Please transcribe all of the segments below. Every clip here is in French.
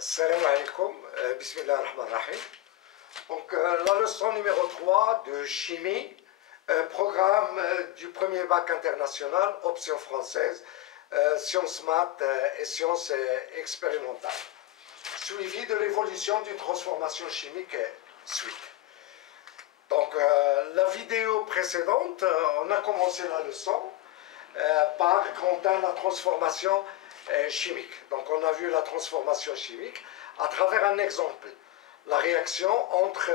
Salam alaikum, bismillah ar-Rahman ar-Rahim. Donc la leçon numéro 3 de chimie, programme du premier bac international, option française, sciences maths et sciences expérimentales, suivi de l'évolution d'une transformation chimique suite. Donc la vidéo précédente, on a commencé la leçon par Grandin, la transformation chimique. Donc on a vu la transformation chimique à travers un exemple, la réaction entre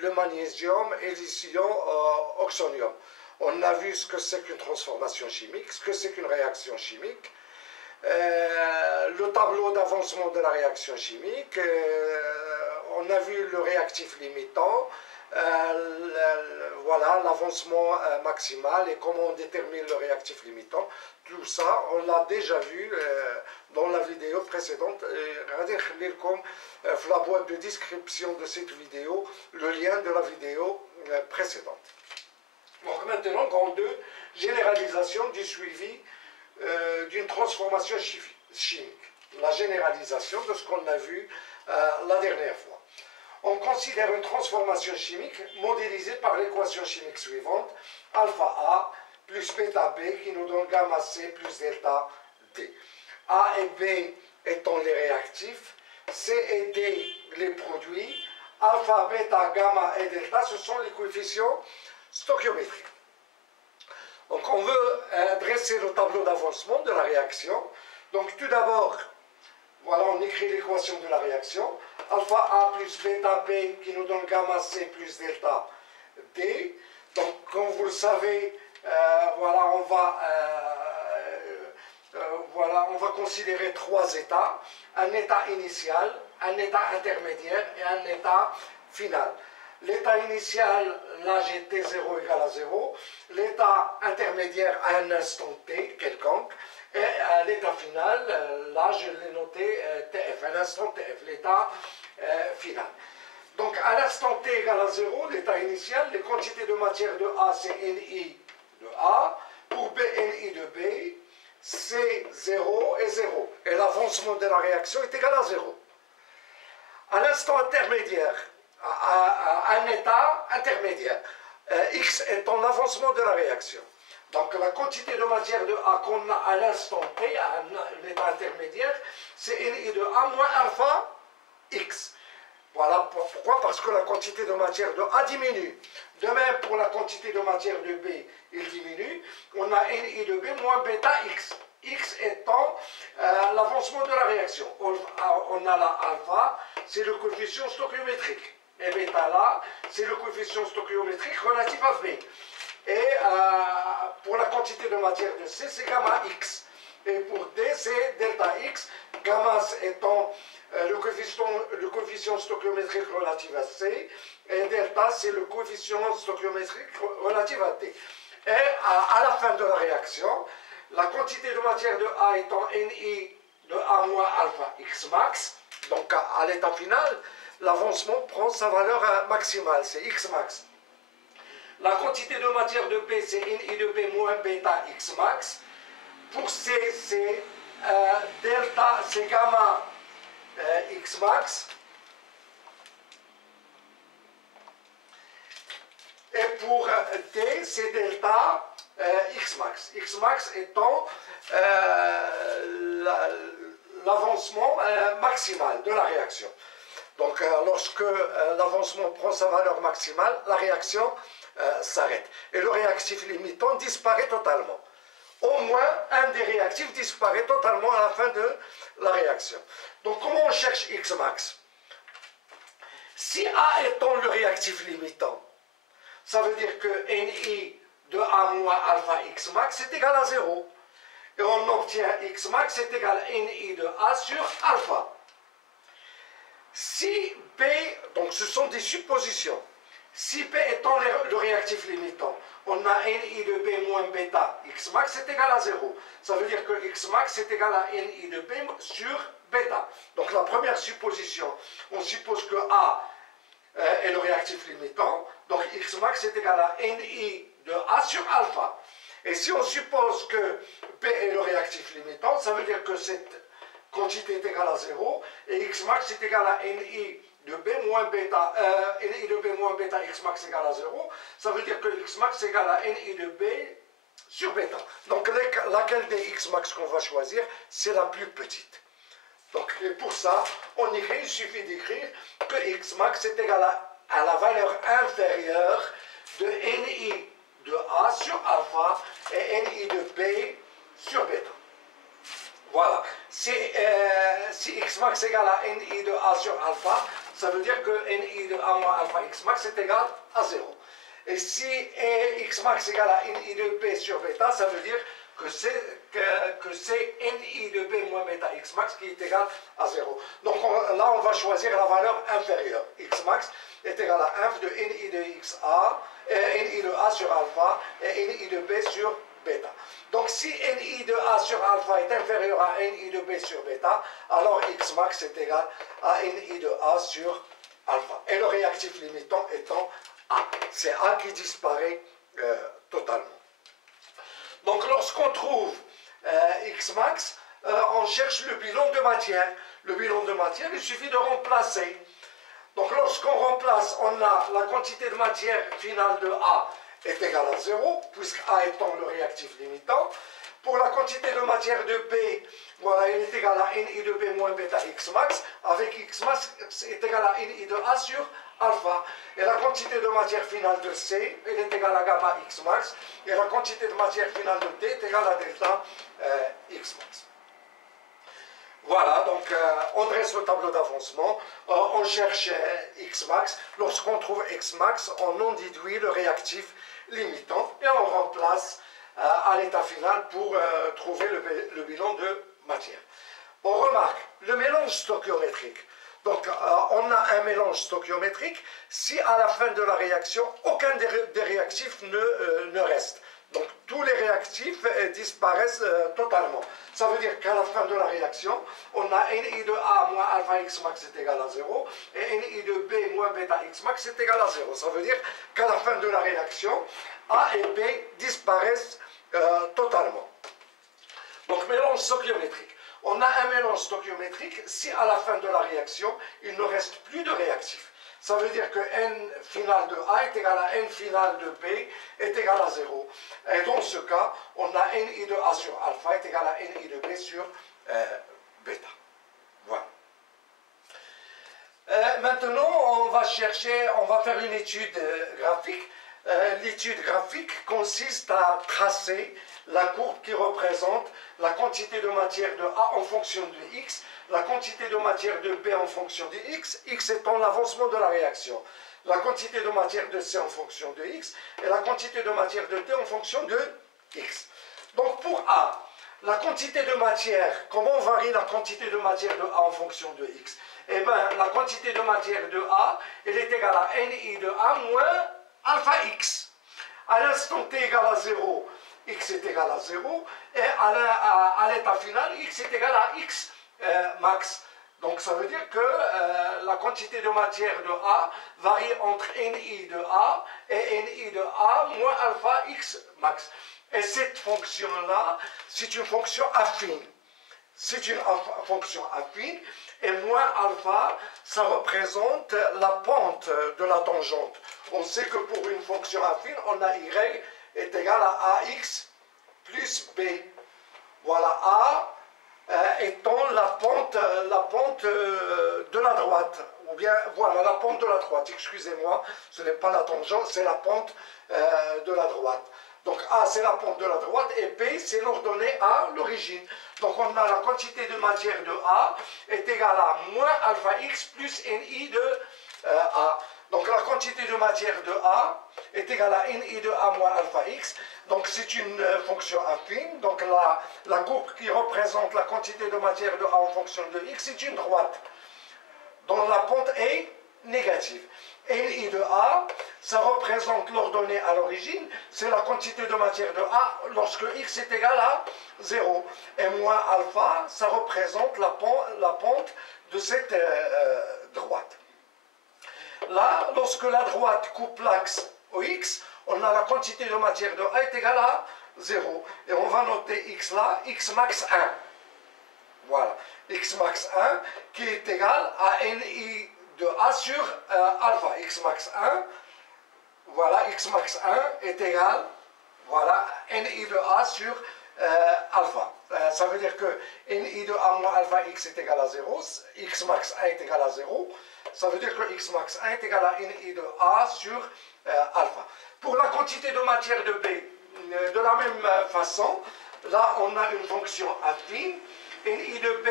le magnésium et l'ion-oxonium. On a vu ce que c'est qu'une transformation chimique, ce que c'est qu'une réaction chimique, le tableau d'avancement de la réaction chimique, on a vu le réactif limitant, voilà l'avancement maximal et comment on détermine le réactif limitant. Tout ça, on l'a déjà vu dans la vidéo précédente. La boîte de description de cette vidéo, le lien de la vidéo précédente. Donc maintenant, grand 2, généralisation du suivi d'une transformation chimique. La généralisation de ce qu'on a vu la dernière fois. On considère une transformation chimique modélisée par l'équation chimique suivante, alpha A plus bêta B qui nous donne gamma C plus delta D. A et B étant les réactifs, C et D les produits, alpha, bêta, gamma et delta, ce sont les coefficients stoichiométriques. Donc on veut dresser le tableau d'avancement de la réaction. Donc tout d'abord, voilà, on écrit l'équation de la réaction. Alpha A plus bêta B qui nous donne gamma C plus delta D. Donc comme vous le savez, voilà, on va considérer trois états. Un état initial, un état intermédiaire et un état final. L'état initial, l'âge est T0 égale à 0. L'état intermédiaire à un instant T quelconque. Et à l'état final, là je l'ai noté TF, un instant TF, l'état final. Donc à l'instant T égale à 0, l'état initial, les quantités de matière de A, c'est NI de A. Pour B, NI de B, c'est 0 et 0. Et l'avancement de la réaction est égal à 0. À l'instant intermédiaire, à un état intermédiaire, X étant l'avancement de la réaction. Donc la quantité de matière de A qu'on a à l'instant T, à l'état intermédiaire, c'est NI de A moins alpha X. Voilà pourquoi, parce que la quantité de matière de A diminue. De même pour la quantité de matière de B, il diminue. On a NI de B moins bêta X. X étant l'avancement de la réaction. On a la alpha, c'est le coefficient stoichiométrique. Et bêta là, c'est le coefficient stoichiométrique relatif à B. Et pour la quantité de matière de C, c'est gamma X. Et pour D, c'est delta X. Gamma étant le coefficient stoichiométrique relatif à C. Et delta, c'est le coefficient stoichiométrique relatif à D. Et à la fin de la réaction, la quantité de matière de A étant NI de A moins alpha X max. Donc à l'état final, l'avancement prend sa valeur maximale, c'est X max. La quantité de matière de B, c'est NI de B moins bêta X max. Pour C, c'est delta, c'est gamma X max. Et pour D, c'est delta X max. X max étant l'avancement maximal de la réaction. Donc lorsque l'avancement prend sa valeur maximale, la réaction s'arrête. Et le réactif limitant disparaît totalement. Au moins, un des réactifs disparaît totalement à la fin de la réaction. Donc, comment on cherche X max? Si A étant le réactif limitant, ça veut dire que NI de A moins alpha X max est égal à 0. Et on obtient X max est égal à NI de A sur alpha. Si B, donc ce sont des suppositions, si B étant le réactif limitant, on a NI de B moins bêta X max est égal à 0. Ça veut dire que X max est égal à NI de B sur bêta. Donc la première supposition, on suppose que A est le réactif limitant, donc X max est égal à NI de A sur alpha. Et si on suppose que B est le réactif limitant, ça veut dire que cette quantité est égale à 0, et x max est égal à ni de b moins bêta, ni de b moins bêta x max égale à 0, ça veut dire que x max est égal à ni de b sur bêta. Donc laquelle des x max qu'on va choisir, c'est la plus petite. Donc pour ça, il suffit d'écrire que x max est égal à la valeur inférieure de ni de a sur alpha et ni de b sur bêta. Voilà. Si x max égale à ni de a sur alpha, ça veut dire que ni de a moins alpha x max est égal à 0. Et si x max égale à ni de b sur bêta, ça veut dire que c'est ni de b moins bêta x max qui est égal à 0. Donc là, on va choisir la valeur inférieure. X max est égal à 1 de ni de xa, ni de a sur alpha et ni de b sur bêta. Donc si ni de a sur alpha est inférieur à ni de b sur bêta, alors x max est égal à ni de a sur alpha. Et le réactif limitant étant a. C'est a qui disparaît totalement. Donc lorsqu'on trouve x max, on cherche le bilan de matière. Le bilan de matière, il suffit de remplacer. Donc lorsqu'on remplace, on a la quantité de matière finale de A est égale à 0, puisque A étant le réactif limitant. Pour la quantité de matière de B, voilà, il est égal à ni de B moins bêta x max, avec x max est égal à ni de A sur alpha. Et la quantité de matière finale de C, elle est égale à gamma x max, et la quantité de matière finale de D est égale à delta x max. Voilà, donc on dresse le tableau d'avancement, on cherche x max. Lorsqu'on trouve x max, on en déduit le réactif limitant et on remplace à l'état final pour trouver le bilan de matière. On remarque le mélange stoichiométrique. Donc on a un mélange stoichiométrique si à la fin de la réaction, aucun des réactifs ne reste. Donc tous les réactifs disparaissent totalement. Ça veut dire qu'à la fin de la réaction, on a ni de A moins alpha x max est égal à 0 et ni de B moins bêta x max est égal à 0. Ça veut dire qu'à la fin de la réaction, A et B disparaissent totalement. Donc mélange stoichiométrique. On a un mélange stoichiométrique si à la fin de la réaction, il ne reste plus de réactifs. Ça veut dire que n final de A est égal à n final de B est égal à 0. Et dans ce cas, on a ni de A sur alpha est égal à ni de B sur bêta. Voilà. Maintenant, on va faire une étude graphique. L'étude graphique consiste à tracer la courbe qui représente la quantité de matière de A en fonction de x, la quantité de matière de B en fonction de x étant l'avancement de la réaction, la quantité de matière de C en fonction de x et la quantité de matière de D en fonction de x. Donc pour A, la quantité de matière, comment varie la quantité de matière de A en fonction de x? Eh bien, la quantité de matière de A, elle est égale à ni de A moins alpha x. À l'instant t égale à 0, x est égal à 0, et à l'état final, x est égal à x max. Donc ça veut dire que la quantité de matière de A varie entre ni de A et ni de A moins alpha x max. Et cette fonction-là, c'est une fonction affine. C'est une fonction affine, et moins alpha, ça représente la pente de la tangente. On sait que pour une fonction affine, on a y est égal à ax plus b. Voilà, a étant la pente de la droite. Ou bien, voilà, la pente de la droite, excusez-moi, ce n'est pas la tangente, c'est la pente de la droite. Donc A, c'est la pente de la droite, et B, c'est l'ordonnée à l'origine. Donc on a la quantité de matière de A est égale à moins alpha x plus ni de A. Donc la quantité de matière de A est égale à ni de A moins alpha x. Donc c'est une fonction affine. Donc la courbe qui représente la quantité de matière de A en fonction de x, c'est une droite dont la pente est négative. Ni de A, ça représente l'ordonnée à l'origine, c'est la quantité de matière de A lorsque x est égal à 0. Et moins alpha, ça représente la pente de cette droite. Là, lorsque la droite coupe l'axe au x, on a la quantité de matière de A est égale à 0. Et on va noter x là, x max 1. Voilà. x max 1 qui est égal à ni de A sur alpha. X max 1, voilà, x max 1 est égal, voilà, ni de A sur alpha. Ça veut dire que ni de A moins alpha x est égal à 0, x max 1 est égal à 0. Ça veut dire que x max 1 est égal à ni de A sur alpha. Pour la quantité de matière de B, de la même façon, là on a une fonction affine. Ni de B,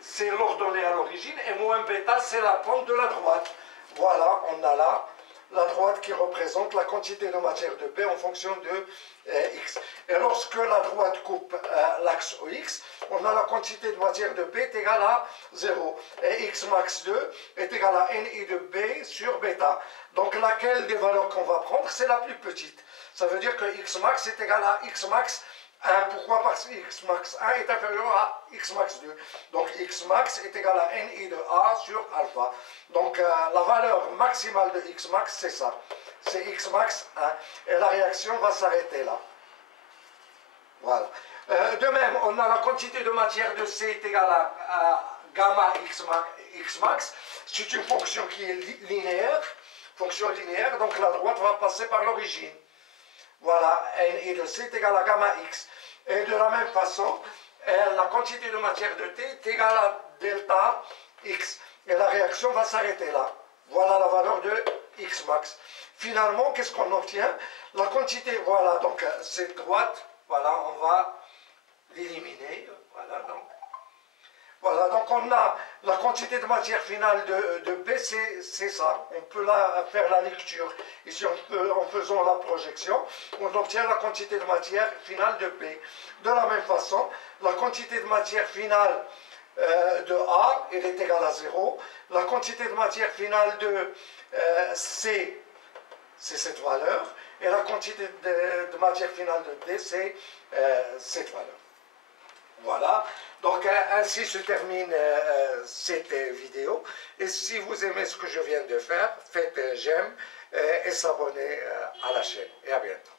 c'est l'ordonnée à l'origine, et moins bêta, c'est la pente de la droite. Voilà, on a là la droite qui représente la quantité de matière de B en fonction de x. Et lorsque la droite coupe l'axe OX, on a la quantité de matière de B est égale à 0. Et x max 2 est égal à ni de B sur bêta. Donc laquelle des valeurs qu'on va prendre, c'est la plus petite. Ça veut dire que x max est égal à x max 1. Pourquoi? Parce que x max 1 est inférieur à x max 2. Donc x max est égal à ni de A sur alpha. Donc la valeur maximale de x max, c'est ça. C'est x max 1. Et la réaction va s'arrêter là. Voilà. De même, on a la quantité de matière de C est égale à gamma x max. C'est une fonction qui est linéaire. Fonction linéaire, donc la droite va passer par l'origine. Voilà, ni de C est égal à gamma x. Et de la même façon, la quantité de matière de T est égale à delta x. Et la réaction va s'arrêter là. Voilà la valeur de x max. Finalement, qu'est-ce qu'on obtient? La quantité, voilà, donc cette droite, voilà, on va l'éliminer. Voilà, donc on a la quantité de matière finale de B, c'est ça. On peut faire la lecture. Ici, en faisant la projection, on obtient la quantité de matière finale de B. De la même façon, la quantité de matière finale de A, elle est égale à 0. La quantité de matière finale de C, c'est cette valeur. Et la quantité de matière finale de D, c'est cette valeur. Voilà, donc ainsi se termine cette vidéo. Et si vous aimez ce que je viens de faire, faites j'aime et s'abonnez à la chaîne. Et à bientôt.